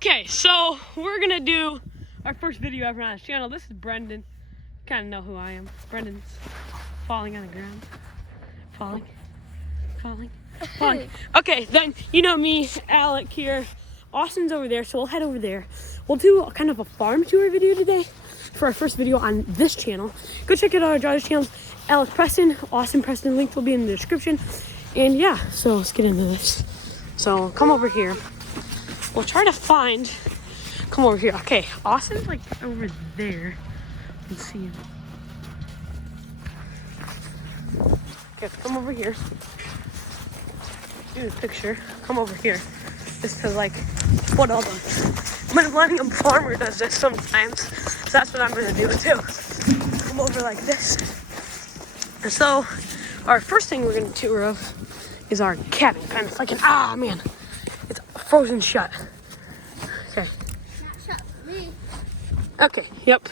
Okay, so we're gonna do our first video ever on his channel. This is Brendan. You kind of know who I am. Brendan's falling on the ground. Falling. Okay, then you know me, Alec here. Austin's over there, so we'll head over there. We'll do kind of a farm tour video today for our first video on this channel. Go check out our daughter's channels, Alec Preston, Austin Preston. Link will be in the description. And yeah, so let's get into this. So come over here. We'll try to find. Come over here. Okay, Austin's like over there. Let's see him. Okay, come over here. Do a picture. Come over here. Just to like, what all the Millennium Farmer does this sometimes. So that's what I'm gonna do too. Come over like this. And so, our first thing we're gonna tour of is our cabin. Kind of like an it's frozen shut. Okay. Not shut for me. Okay. Yep.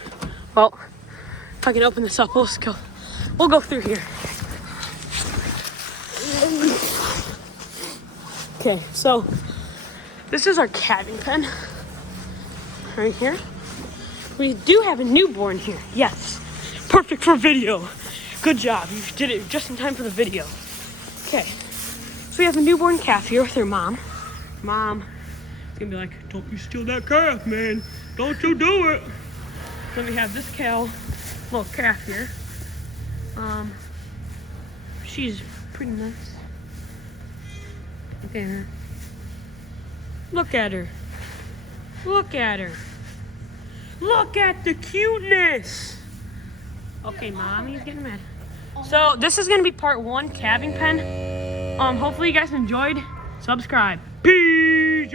Well, if I can open this up, let's go. We'll go through here. Okay, so this is our cabin pen right here. We do have a newborn here. Yes, perfect for video. Good job, you did it just in time for the video. Okay, so we have a newborn calf here with her mom. Mom is gonna be like, "Don't you steal that calf, man. Don't you do it." Then we have this little calf here. She's pretty nice. Look at her. Look at her. Look at her. Look at the cuteness. Okay, Mommy's getting mad. So this is gonna be part 1 calving pen. Hopefully you guys enjoyed. Subscribe. Peace.